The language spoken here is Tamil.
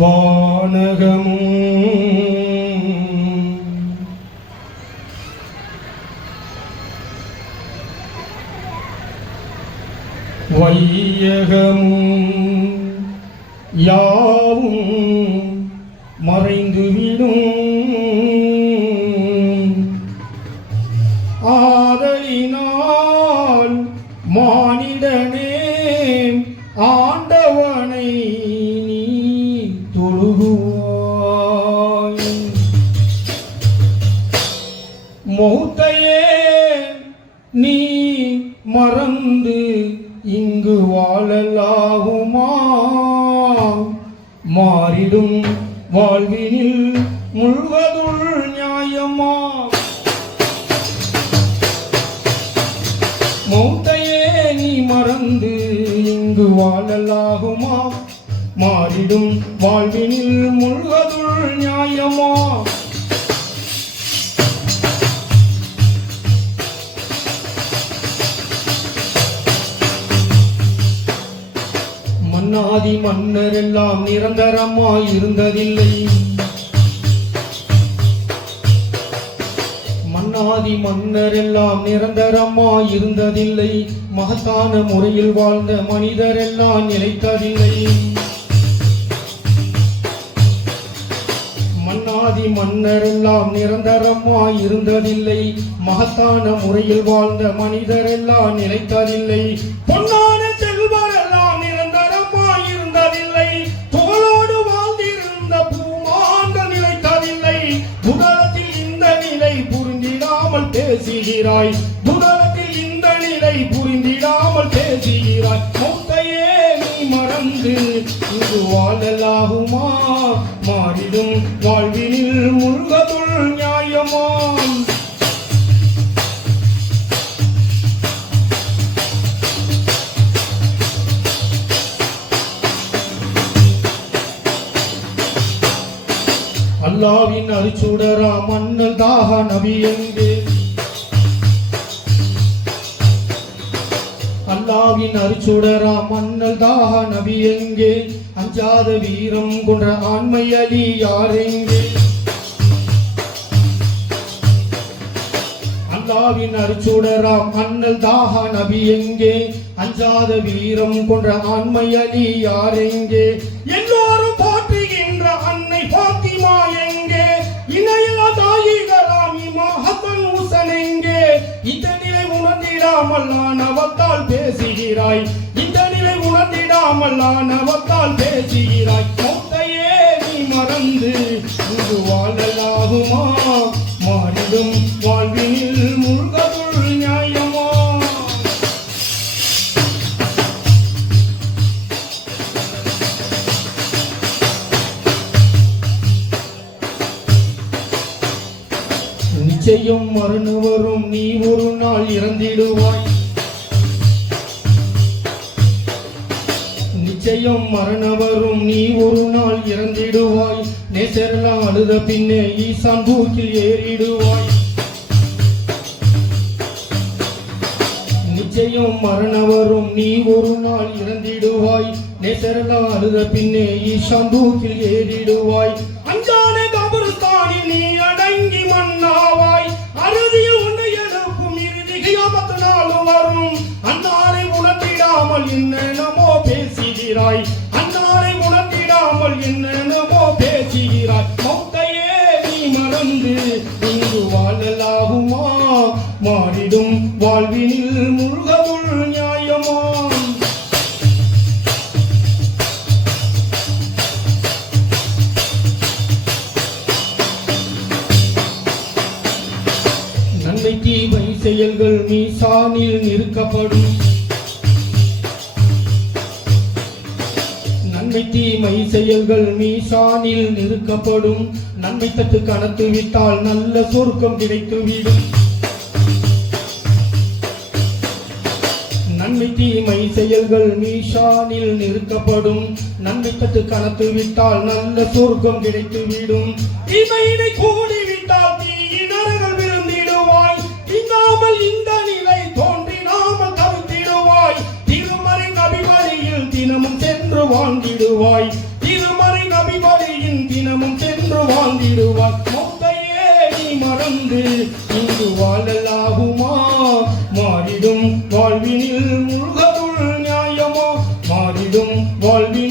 வானகமும் வையகமும் யாவும் மறைந்துவிடும். ஆதலினால் மானிடனே ஆண்டவனை நீ தொழுகுவாய். மௌத்தையே நீ மறந்து இங்கு வாழலாகுமா? மாறிடும் வாழ்வினில் முழுவதுள் நியாயமா? மௌத்தையே நீ மறந்து இங்கு வாழலாகுமா? மாறிடும் வாழ்வினில் முழுவதுள் நியாயமா? மன்னாதி மன்னர் எல்லாம் நிரந்தரமாய் இருந்ததில்லை. மன்னாதி மன்னர் எல்லாம் நிரந்தரமாய் இருந்ததில்லை. மகத்தான முறையில் வாழ்ந்த மனிதர் எல்லாம் நிலைத்ததில்லை. மன்னாதி மன்னர் எல்லாம் நிரந்தரமாய் இருந்ததில்லை. மகத்தான முறையில் வாழ்ந்த மனிதர் எல்லாம் நிலைத்ததில்லை. பொன்னான செல்வர் எல்லாம் நிரந்தரமாய் இருந்ததில்லை. புகழோடு வாழ்ந்திருந்த பூமான்கள் நிலைத்ததில்லை. புதலத்தில் இந்த நிலை புரிந்திடாமல் பேசுகிறாய். புதலத்தில் இந்த நிலை புரிந்திடாமல் பேசுகிறாய். மௌத்தையே நீ மறந்து இங்கு வாழலாகுமா? மாறிடும் வாழ்வினில் முழுவதுள் நியாயமா? அல்லாவின் அரிச்சுடரா மன்னல் தாக நபி எங்கே? அல்லாவின் அரிச்சுடரா மன்னல் தாக நபி எங்கே? அஞ்சாத வீரம் கொன்ற ஆண்மை அலி யாரெங்கே? அல்லாவின் அரிச்சுடரா மன்னல் தாக நபி எங்கே? அஞ்சாத வீரம் கொன்ற ஆண்மை அலி யாரெங்கே? எல்லோரும் போற்றுகின்ற அன்னை பாத்திமா எங்கே? இணையில்லா தாயிகளாம் இமா ஹசன் ஹுசன் எங்கே? இந்த நிலை உணர்ந்திடாமல் ஆணவத்தால் பேசுகிறாய். இந்த நிலை உணர்ந்திடாமல் ஆணவத்தால் பேசுகிறாய். மௌத்தையே நீ மறந்து இங்கு வாழலாகுமா? மாறிடும் வாழ்வினில் முழுவதுள் நியாயமா? நிச்சயம் மரண வரும், நீ ஒரு நாள் இறந்திடுவாய். நிச்சயம் மரண வரும், நீ ஒரு நாள் இறந்திடுவாய். நேசரெல்லாம் அழுத பின்னே ஈசான் பூக்கில் ஏறிடுவாய். நிச்சயம் மரண வரும், நீ ஒரு நாள் இறந்திடுவாய். நேசரெல்லாம் அழுத பின்னே ஈசான் பூக்கில் ஏறிடுவாய். அஞ்சானே கபருஸ்தானில் நீ அடங்கி மண்ணாவாய். அறுதியில் உன்னை எழுப்பும் இறுதி கியாமத் நாள் வரும். அன்னாரை உணர்ந்திடாமல் என்னென்னமோ பேசுகிறாய். அன்னாரை உணர்ந்திடாமல் என்னென்னமோ பேசுகிறாய். மௌத்தையே நீ மறந்து இங்கு வாழலாகுமா? மாறிடும் வாழ்வினில் முழுவதுள் நியாயமா? நன்மை தீமை செயல்கள் மீசானில் நிறுக்கப்படும். நன்மை தீமை செயல்கள் மீசானில் நிறுக்கப்படும். நன்மை தட்டு கணத்து விட்டால் நல்ல சொர்க்கம் கிடைத்துவிடும். நன்மை தீமை செயல்கள் மீசானில் நிறுக்கப்படும். நன்மை தட்டு கணத்து விட்டால் நல்ல சொர்க்கம் கிடைத்துவிடும். தீமையினை கூடிவிட்டால் தீயினர்கள் விருந்திடுவாய். இல்லாமல் இந்த நிலை தோன்றினாமல் தவித்திடுவாய். திருமறை நபி வழியில் தினமும் சென்று வாழ்ந்திடுவாய். திருமறை நபி வழியின் தினமும் சென்று வாழ்ந்திடுவாய் மௌத்தையே நீ மறந்து இங்கு வாழலாகுமா மாறிடும் வாழ்வினில் முழுகருள் நியாயமா மாறிடும் வாழ்வினில்